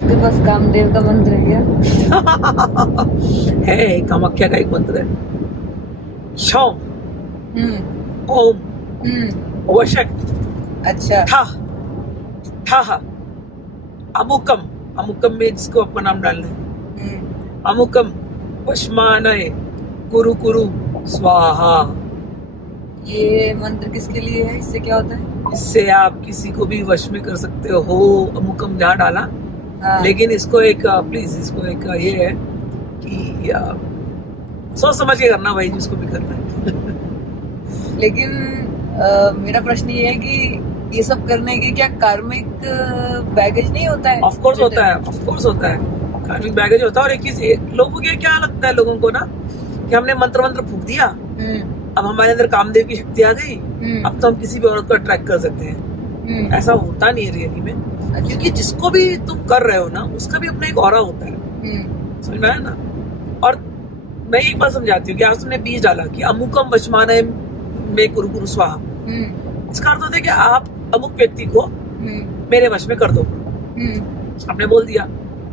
उसके पास कामदेव का मंत्र है क्या? है, कामाख्या का एक मंत्र है, शौम ओम वशक अच्छा। था अमुकम, अमुकम में जिसको अपना नाम डालना है, अमुकम वशमानय कुरु कुरु स्वाहा। ये मंत्र किसके लिए है? इससे क्या होता है? इससे आप किसी को भी वश में कर सकते हो। अमुकम जहाँ डाला, हाँ। लेकिन इसको एक प्लीज इसको एक ये है कि सोच समझ के करना भाई, जिसको भी करना है। लेकिन मेरा प्रश्न ये है कि ये सब करने के क्या कार्मिक बैगेज नहीं होता है? ऑफ कोर्स होता है, ऑफ कोर्स होता है, कार्मिक बैगेज होता है। और एक चीज लोगों को क्या लगता है, लोगों को ना कि हमने मंत्र फूंक दिया, अब हमारे अंदर कामदेव की शक्ति आ गई, अब तो हम किसी भी औरत को अट्रैक्ट कर सकते हैं। ऐसा होता नहीं है रियली में। क्योंकि जिसको भी तुम कर रहे हो ना, उसका भी अपना एक ऑरा होता है, समझ में आया ना। और मैं एक बात समझाती हूँ कि आज तुमने बीज डाला कि अमुकम वशमानय में कुरु कुरु स्वाहा, इसका अर्थ होता है कि आप अमुक व्यक्ति को मेरे वश में कर दो, आपने बोल दिया।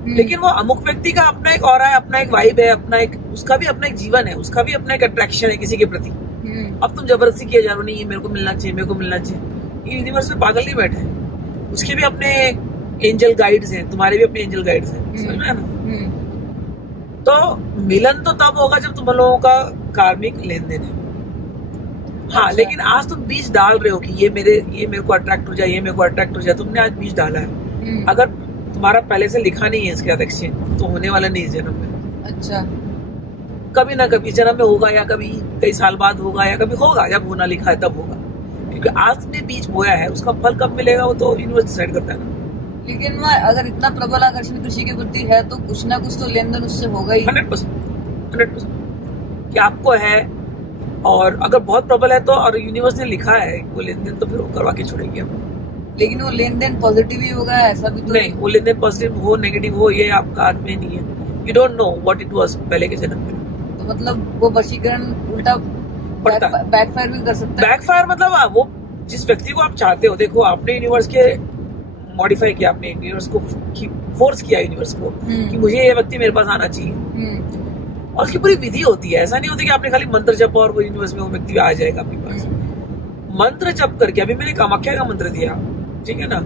लेकिन वो अमुक व्यक्ति का अपना एक ऑरा है, अपना एक वाइब है, अपना एक उसका भी अपना एक जीवन है, उसका भी अपना एक अट्रैक्शन है किसी के प्रति। अब तुम जबरदस्ती किए जा रहे हो, नहीं मेरे को मिलना चाहिए, मेरे को मिलना चाहिए। ये यूनिवर्स में पागल नहीं बैठे हैं, उसके भी अपने एंजल गाइड्स हैं, तुम्हारे भी अपने एंजल गाइड्स हैं, समझ में है ना। तो मिलन तो तब होगा जब तुम लोगों का कार्मिक लेन देन है। हाँ, अच्छा। लेकिन आज तुम बीज डाल रहे हो कि ये मेरे को अट्रैक्ट हो जाए, ये मेरे को अट्रैक्ट हो जाए, तुमने आज बीज डाला है। अगर तुम्हारा पहले से लिखा नहीं है इसके बाद एक्सचेंज, तो होने वाला नहीं इस जन्म में। अच्छा। कभी ना कभी जन्म में होगा, या कभी कई साल बाद होगा, या कभी होगा, जब होना लिखा है तब होगा। क्योंकि आज तुमने बीज बोया है, उसका फल कब मिलेगा वो तो यूनिवर्स डिसाइड करता है ना। लेकिन मैं अगर इतना प्रबल आकर्षण कृषि के प्रति है तो कुछ ना कुछ तो लेन देन उससे होगा ही। 100% कि आपको है, और अगर बहुत प्रबल है तो, और यूनिवर्स ने लिखा है वो लेन देन, तो फिर वो करवा के छोड़ेंगे हम। लेकिन वो लेन देन पॉजिटिव ही होगा, ऐसा भी तो नहीं, वो लेन देन पॉजिटिव हो नेगेटिव हो, ये आपका हाथ में नहीं है। You don't know what it was पहले के जन्म में। तो मतलब वो वशीकरण उल्टा पड़ता है। बैकफायर भी कर सकता है। बैकफायर मतलब वो जिस व्यक्ति को आप चाहते हो, देखो आपने यूनिवर्स के मॉडिफाई किया, आपने यूनिवर्स को फोर्स किया, यूनिवर्स को कि मुझे ये व्यक्ति मेरे पास आना चाहिए, और उसकी पूरी विधि होती है। ऐसा नहीं होता कि आपने खाली मंत्र जप और वो यूनिवर्स में वो व्यक्ति आ जाएगा आपके पास। मंत्र जप करके, अभी मैंने कामाख्या का मंत्र दिया, ठीक है ना।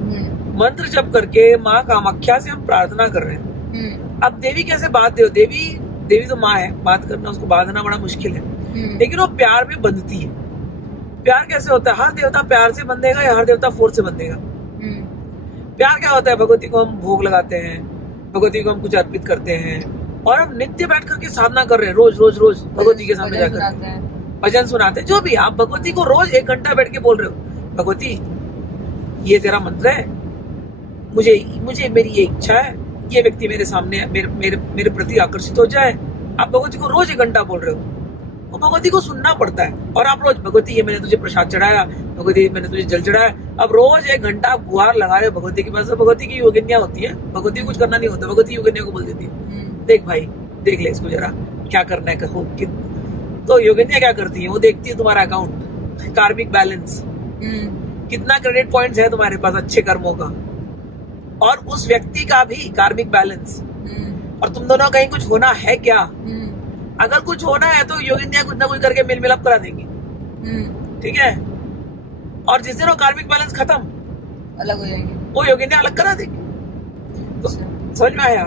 मंत्र जप करके माँ कामाख्या से हम प्रार्थना कर रहे हैं। अब देवी कैसे बात हो, देवी तो माँ है, बात करना उसको बांधना बड़ा मुश्किल है, लेकिन वो प्यार में बंधती है। प्यार कैसे होता है? हर देवता प्यार से बंधेगा या हर देवता फोर्स से बंधेगा? प्यार क्या होता है? भगवती को हम भोग लगाते हैं, भगवती को हम कुछ अर्पित करते हैं, और हम नित्य बैठ करके साधना कर रहे हैं, रोज रोज रोज भगवती के सामने जाकर भजन सुनाते हैं। जो भी आप भगवती को रोज 1 घंटा बैठ के बोल रहे हो, भगवती ये तेरा मंत्र है, मुझे मेरी ये इच्छा है, ये व्यक्ति मेरे सामने मेरे प्रति आकर्षित हो जाए। आप भगवती को रोज 1 घंटा बोल रहे हो, और भगवती को सुनना पड़ता है। और आप रोज, भगवती ये मैंने तुझे प्रसाद चढ़ाया, भगवती मैंने तुझे जल चढ़ाया, अब रोज 1 घंटा आप गुहार लगा रहे हो भगवती के पास। भगवती की योगिनिया होती है, भगवती को कुछ करना नहीं होता, भगवती योगिनिया को बोल देती है, देख भाई देख ले इसको जरा, क्या करना है कहो। तो योगिनिया क्या करती है? वो देखती है तुम्हारा अकाउंट, कार्मिक बैलेंस, कितना क्रेडिट पॉइंट्स है तुम्हारे पास अच्छे कर्मों का, और उस व्यक्ति का भी कार्मिक बैलेंस, और तुम दोनों कहीं कुछ होना है क्या। अगर कुछ होना है तो योगिनिया कुछ ना कुछ करके मेल मिलाप करा देंगी, ठीक है। और जिस दिन वो कार्मिक बैलेंस खत्म, अलग हो जाएंगे, वो योगिनिया अलग करा देंगे। तो समझ में आया?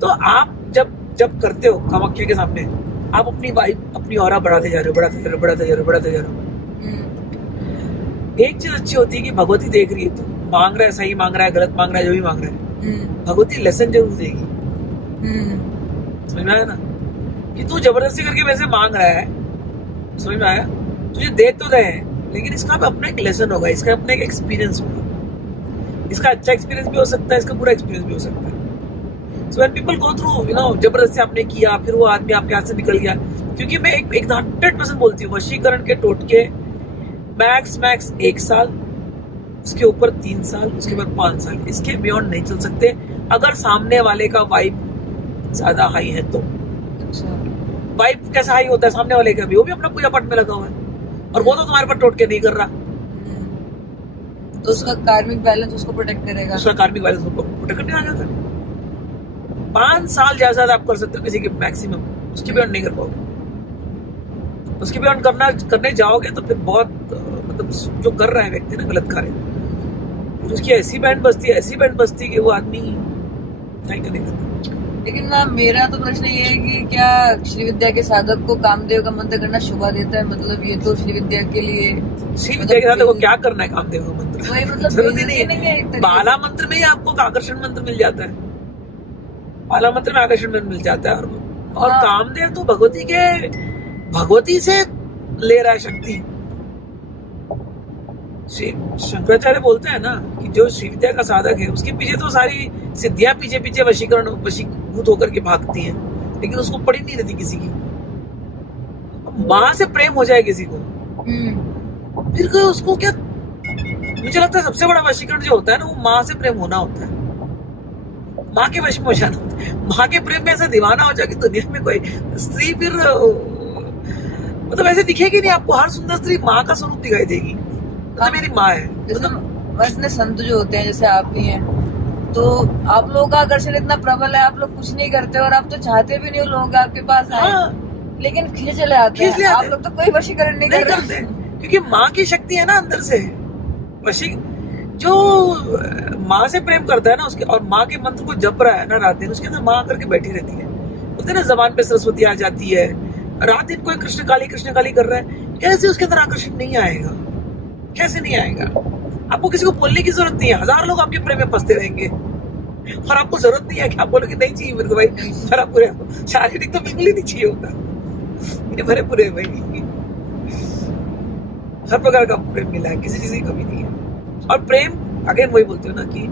तो आप जब करते हो कामाख्या के सामने, आप अपनी वाइब, अपनी ऑरा बढ़ाते जा रहे हो, बढ़ाते जा रहे हो। एक चीज अच्छी होती है कि भगवती देख रही है, तो मांग रहा है, सही मांग रहा है, गलत मांग रहा है, जो भी मांग रहा है, भगवती लेसन जरूर देगी। समझ में आया ना? कि तू जबरदस्ती करके वैसे मांग रहा है, समझ में आया? तुझे दे तो रहे हैं, लेकिन इसका अपना एक लेसन होगा, इसका अपना एक एक्सपीरियंस होगा। इसका अच्छा एक्सपीरियंस भी हो सकता है, इसका बुरा एक्सपीरियंस भी हो सकता है। So when people go through, जबरदस्ती आपने किया, फिर वो आदमी आपके हाथ से निकल गया। क्योंकि मैं एक 100% बोलती हूँ, वशीकरण के टोटके मैक्स 1 साल, उसके ऊपर 3 साल, उसके बाद 5 साल, इसके बियॉन्ड नहीं चल सकते अगर सामने वाले का वाइब ज्यादा हाई है तो। वाइब कैसा हाई होता है सामने वाले का भी? वो भी अपना पूजा पाठ में लगा हुआ है, और वो तो तुम्हारे पर टोटके नहीं कर रहा, तो उसका कार्मिक बैलेंस उसको प्रोटेक्ट करेगा, उसका कार्मिक बैलेंस उसको प्रोटेक्ट करने आ जाता है। 5 साल ज्यादा आप कर सकते हो किसी के मैक्सिमम, उसके बियॉन्ड नहीं कर पाओगे। उसके बियॉन्ड करने जाओगे तो फिर बहुत मतलब जो कर रहा है व्यक्ति ना गलत कार्य, फिर उसकी ऐसी बैंड बजती कि वो आदमी नहीं करता। लेकिन मैम मेरा तो प्रश्न ये है कि क्या श्रीविद्या के साधक को कामदेव का मंत्र करना शोभा देता है? मतलब ये तो श्रीविद्या के लिए, श्रीविद्या के साथ वो क्या करना है कामदेव का मंत्र? वही मतलब जरूरी नहीं नहीं है। है। बाला मंत्र में ही आपको आकर्षण मंत्र मिल जाता है, बाला मंत्र में आकर्षण मंत्र मिल जाता है। और हाँ। कामदेव तो भगवती से ले रहा है शक्ति। श्री शंकराचार्य बोलते हैं ना कि जो श्रीविद्या का साधक है उसके पीछे तो सारी सिद्धियां पीछे वशीभूत होकर के भागती हैं, लेकिन उसको पड़ी नहीं रहती किसी की। माँ से प्रेम हो जाए किसी को, फिर कोई उसको क्या, मुझे लगता है सबसे बड़ा वशीकरण जो होता है ना वो माँ से प्रेम होना होता है, माँ के वश में हो जाना होता है। माँ के प्रेम में ऐसा दीवाना हो जाए कि दुनिया में कोई स्त्री फिर मतलब ऐसे दिखेगी नहीं आपको। हर सुंदर स्त्री माँ का स्वरूप दिखाई देगी, मतलब मेरी माँ है। इतने संत जो होते हैं जैसे आप भी हैं, तो आप लोगों का आकर्षण इतना प्रबल है, आप लोग कुछ नहीं करते और आप तो चाहते भी नहीं हो लोग आपके पास आए, लेकिन खींच चले आते हैं। आप लोग तो कोई वशीकरण नहीं करते, क्योंकि माँ की शक्ति है ना अंदर से। जो माँ से प्रेम करता है ना उसके, और माँ के मंत्र को जप रहा है ना रात दिन, उसके अंदर माँ करके बैठी रहती है। बोलते ना जबान पे सरस्वती आ जाती है, रात दिन कोई कृष्ण काली कर रहा है, कैसे उसके अंदर आकर्षण नहीं आएगा? कैसे नहीं आएगा? आपको किसी को बोलने की जरूरत नहीं है, 1000 लोग आपके प्रेम में फंसते रहेंगे और आपको जरूरत नहीं है कि आप बोलो कि नहीं चाहिए मेरे को भाई, भरा पूरे शारीरिक तो बिल्कुल ही नहीं चाहिए होता, मेरे भरे पूरे भाई। हर प्रकार का प्रेम मिला है, किसी चीज की कमी नहीं है। और प्रेम अगेन वही बोलते हो ना कि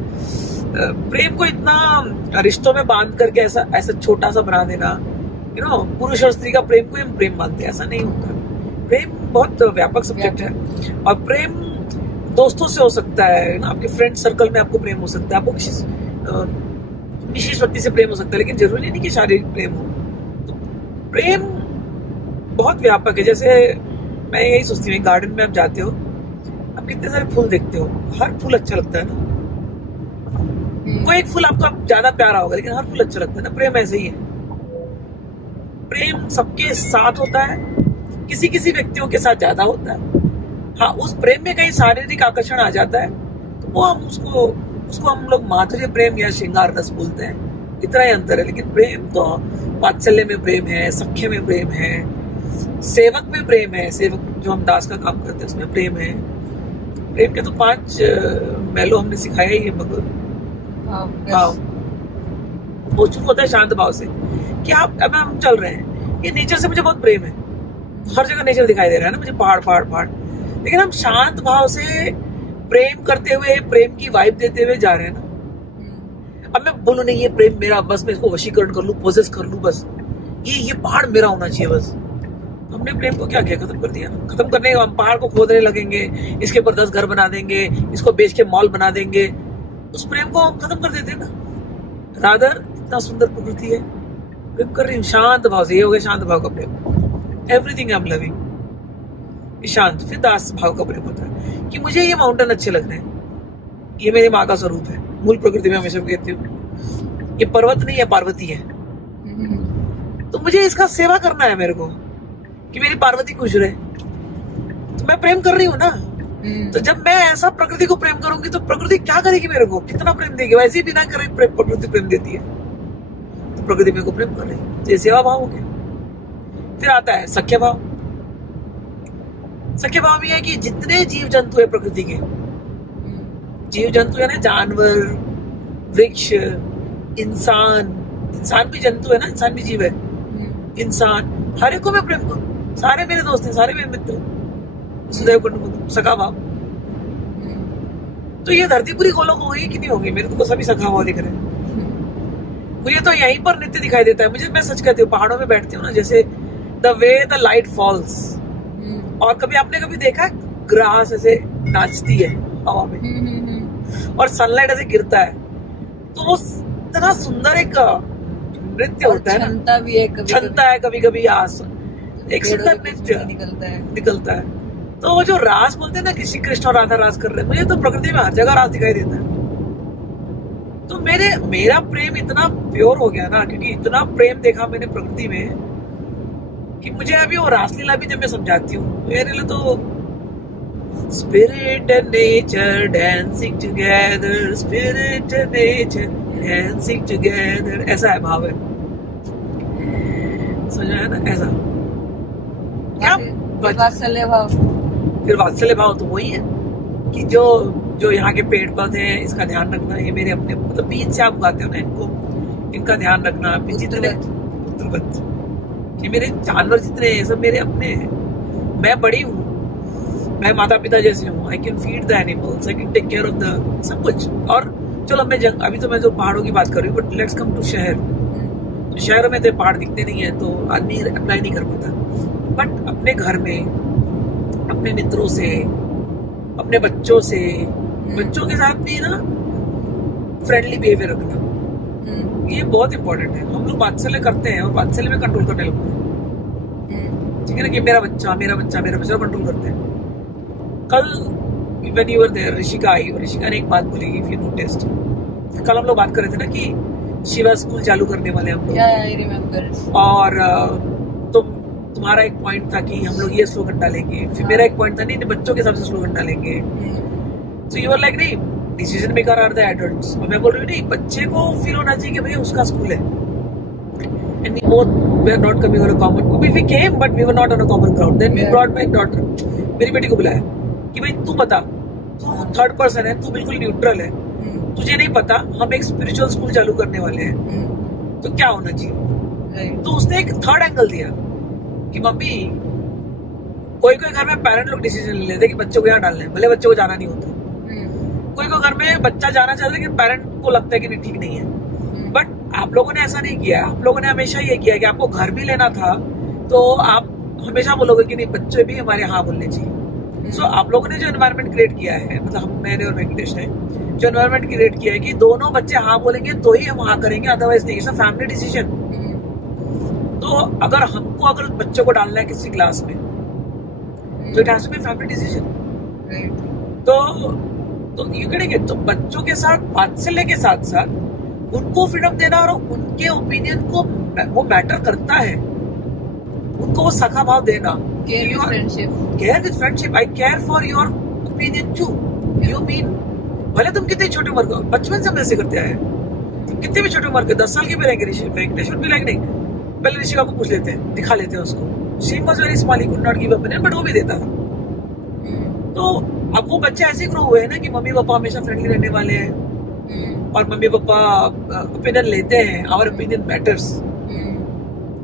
प्रेम को इतना रिश्तों में बांध करके ऐसा छोटा सा बना देना, पुरुष और स्त्री का प्रेम को हम प्रेम मानते हैं, ऐसा नहीं होता। प्रेम बहुत व्यापक सब्जेक्ट है, और प्रेम दोस्तों से हो सकता है ना, आपके फ्रेंड सर्कल में आपको प्रेम हो सकता है, आपको किसी विशेष व्यक्ति से प्रेम हो सकता है, लेकिन जरूरी नहीं कि शारीरिक प्रेम हो। तो प्रेम बहुत व्यापक है। जैसे मैं यही सोचती हूँ, गार्डन में आप जाते हो, आप कितने सारे फूल देखते हो, हर फूल अच्छा लगता है ना। कोई एक फूल आपको ज्यादा प्यारा होगा, लेकिन हर फूल अच्छा लगता है ना। प्रेम ऐसे ही है, प्रेम सबके साथ होता है, किसी किसी व्यक्तियों के साथ ज्यादा होता है। हाँ, उस प्रेम में कहीं शारीरिक आकर्षण आ जाता है तो वो हम उसको हम लोग माधुर्य प्रेम या श्रृंगार रस बोलते हैं, इतना ही अंतर है। लेकिन प्रेम तो वात्सल्य में प्रेम है, सख्य में प्रेम है, सेवक में प्रेम है, सेवक जो हम दास का काम करते हैं उसमें प्रेम है। प्रेम के तो 5 महलों हमने सिखाया ही है भाव। वो शुरू होता है शांत भाव से कि अब हम चल रहे हैं, ये नेचर से मुझे बहुत प्रेम है, हर जगह नेचर दिखाई दे रहा है ना मुझे, पहाड़, लेकिन हम शांत भाव से प्रेम करते हुए, प्रेम की वाइब देते हुए जा रहे हैं ना। अब मैं बोलूं नहीं ये प्रेम मेरा, बस मैं इसको वशीकरण कर लूं, पोजेस कर लूं, बस ये पहाड़ मेरा होना चाहिए बस। हमने प्रेम को क्या किया, खत्म कर दिया ना। खत्म करने हम पहाड़ को खोदने लगेंगे, इसके ऊपर 10 घर बना देंगे, इसको बेच के मॉल बना देंगे, उस प्रेम को हम खत्म कर देते हैं ना। राधर इतना सुंदर प्रकृति है, प्रेम कर रही हूँ शांत भाव से, ये हो गया शांत भाव का प्रेम। एवरीथिंग आई एम लविंग, शांत। फिर दास भाव का प्रेम होता है कि मुझे ये माउंटेन अच्छे लग रहे हैं, ये मेरी माँ का स्वरूप है। मूल प्रकृति में हमेशा कहती हूँ ये पर्वत नहीं है, पार्वती है, तो मुझे इसका सेवा करना है मेरे को कि मेरी पार्वती खुश रहे, तो मैं प्रेम कर रही हूँ ना। तो जब मैं ऐसा प्रकृति को प्रेम करूंगी तो प्रकृति क्या करेगी मेरे को, कितना प्रेम देगी? वैसे ही बिना करे प्रकृति प्रेम देती है, तो प्रकृति मेरे को प्रेम कर रही है, तो ये सेवा भाव हो गया। फिर आता है सख्य भाव। सख्य भाव भी है कि जितने जीव जंतु है प्रकृति के, जीव जंतु है ना, जानवर, वृक्ष, इंसान भी जंतु है ना, इंसान भी जीव है, इंसान, हर एक को मैं प्रेम करूं, सारे मेरे दोस्त हैं, सारे मेरे मित्र, सदैव कुटुंब, सखा भाव। तो ये धरती पूरी गोलोक होगी कि नहीं होगी, मेरे को सभी सखा भाव दिख रहे हैं। मुझे तो यहीं पर नित्य दिखाई देता है। मैं सच कहती हूँ, पहाड़ों में बैठती हूँ ना, जैसे the way the light falls, और कभी आपने कभी देखा है ग्रास ऐसे नाचती है हवा में, और सनलाइट ऐसे गिरता है, तो वो इतना सुंदर एक नृत्य होता है, छनता है कभी कभी आस, एक सुंदर नृत्य निकलता है। तो वो जो रास बोलते हैं ना कि श्री कृष्ण और राधा रास कर रहे हैं, मुझे तो प्रकृति में हर जगह रास दिखाई देता है। तो मेरा प्रेम इतना प्योर हो गया ना, क्योंकि इतना प्रेम देखा मैंने प्रकृति में कि मुझे अभी वो रासलीला भी जब मैं समझाती हूँ मेरे लिए तो spirit and nature dancing together, spirit and nature dancing together, ऐसा है भाव है, समझ है ना, ऐसा क्या वात्सल्य भाव। फिर वात्सल्य भाव तो वही है कि जो यहाँ के पेड़ पौधे हैं इसका ध्यान रखना, ये मेरे अपने मतलब बीज से आप उगाते हो ना इनको, इनका ध्यान रखना, जितने ये मेरे जानवर जितने हैं सब मेरे अपने हैं, मैं बड़ी हूँ, मैं माता पिता जैसे हूँ, I can feed the animals, I can take care of the सब कुछ। और चलो मैं अभी तो मैं जो पहाड़ों की बात कर रही हूँ, बट लेट्स कम टू शहर। तो शहरों में तो पहाड़ दिखते नहीं है तो आदमी अप्लाई नहीं कर पाता, बट अपने घर में अपने मित्रों से, अपने बच्चों से, बच्चों के साथ भी ना फ्रेंडली बिहेवियर रखना, ये बहुत इंपॉर्टेंट है। हम लोग वात्सल्य करते हैं और वात्सल्य में कंट्रोल करने लगते हैं, ठीक है ना, कि मेरा बच्चा कंट्रोल करते हैं। कल when you were there, Rishika आई और ऋषिका ने एक बात बोली, if you noticed, कल हम लोग बात कर रहे थे ना कि शिवा स्कूल चालू करने वाले हम लोग, I remember. और तुम्हारा एक पॉइंट था कि हम लोग ये स्लोगन डालेंगे, फिर मेरा एक पॉइंट था नहीं बच्चों के हिसाब से स्लोगन डालेंगे, तो यू आर लाइक नहीं decision maker are the adults, और मैं बोल रही हूँ नहीं, बच्चे को फील होना चाहिए कि भाई उसका स्कूल है, and we both were not coming on a common, we came but we were not on a common ground. Then we brought my daughter, मेरी बेटी को बुलाया कि भाई तू बता, तू थर्ड पर्सन है, तू बिल्कुल न्यूट्रल है, तुझे नहीं पता हम एक स्पिरिचुअल स्कूल चालू करने वाले हैं, तो क्या होना चाहिए। तो उसने एक थर्ड एंगल दिया कि मम्मी कोई घर में पेरेंट लोग डिसीजन ले लेते कि बच्चों को यहाँ डालना है, भले बच्चों को जाना नहीं होता, कोई घर में बच्चा जाना चाहता है लेकिन पेरेंट को लगता है कि नहीं ठीक नहीं है, बट आप लोगों ने ऐसा नहीं किया। आप लोगों ने हमेशा ये किया कि आपको घर भी लेना था तो आप हमेशा बोलोगे कि नहीं बच्चे भी हमारे हाँ बोलने चाहिए। सो आप लोगों ने जो एनवायरनमेंट क्रिएट किया है, मतलब हम मैंने और वेंकटेश ने जो एनवायरनमेंट क्रिएट किया है कि दोनों बच्चे हाँ बोलेंगे तो ही हम हाँ करेंगे, अदरवाइज नहीं। It's a family decision. तो अगर बच्चों को डालना है किसी क्लास में तो it has to be family decision. तो यू करेंगे तो बच्चों के साथ वात्सल्य के साथ साथ उनको फ्रीडम देना और उनके ओपिनियन को वो मैटर करता है, उनको वो सखा भाव देना। Care with friendship, I care for your opinion too, you mean भले तुम कितने छोटे उम्र का, बचपन से हम ऐसे करते आए, तुम कितने भी छोटे उम्र के 10 साल के भी रहेंगे, वेंकटेश भी लाइक नहीं, पहले ऋषिका को पूछ लेते हैं, दिखा लेते हैं उसको, she was very small, he could not give opinion, but वो भी देता था। तो अब वो बच्चे ऐसे ग्रो हुए हैं ना कि मम्मी पापा हमेशा फ्रेंडली रहने वाले हैं और मम्मी पापा ओपिनियन लेते हैं, आवर ओपिनियन मैटर्स,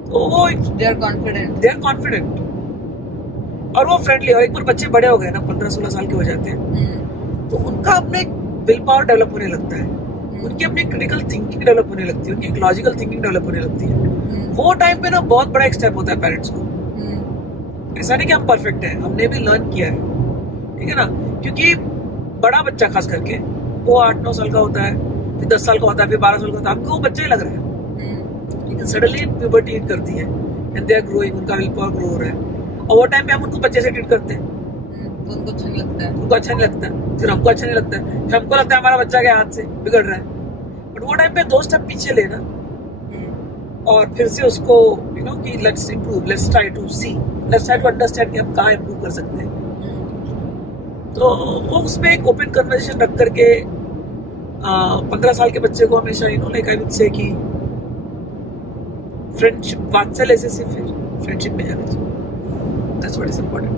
तो वो दे आर कॉन्फिडेंट और वो फ्रेंडली। और एक बार बच्चे बड़े हो गए ना, 15-16 साल के हो जाते हैं, तो उनका अपने विल पावर डेवलप होने लगता है, उनकी अपनी क्रिटिकल थिंकिंग डेवलप होने लगती है, उनकी लॉजिकल थिंकिंग डेवलप होने लगती है। वो टाइम पे ना बहुत बड़ा एक स्टेप होता है पेरेंट्स को। ऐसा नहीं कि हम परफेक्ट हैं, हमने भी लर्न किया है, ठीक है ना, क्योंकि बड़ा बच्चा खास करके वो 8-9 साल का होता है, फिर 10 साल का होता है, फिर 12 साल का होता है, हमको वो बच्चा ही लग रहा है, लेकिन सडनली प्यूबर्टी हिट करती है एंड दे आर ग्रोइंग, उनका विल पावर ग्रो हो रहा है, और वो टाइम पे हम उनको बच्चे से ट्रीट करते हैं, तो उनको अच्छा नहीं लगता है, फिर हमको अच्छा नहीं लगता है, फिर हमको लगता है हमारा बच्चा के हाथ से बिगड़ रहा है। बट वो टाइम पे 2 स्टेप पीछे लेना और फिर से उसको यू नो कि let's improve, let's try to understand कि हम कहाँ इंप्रूव कर सकते हैं। तो वो उसमें एक ओपन कन्वर्सेशन रख करके 15 साल के बच्चे को हमेशा you know like I would say कि फ्रेंडशिप वात्सल्य से सिर्फ फ्रेंडशिप में जाना चाहिए, दैट्स व्हाट इज इम्पोर्टेंट।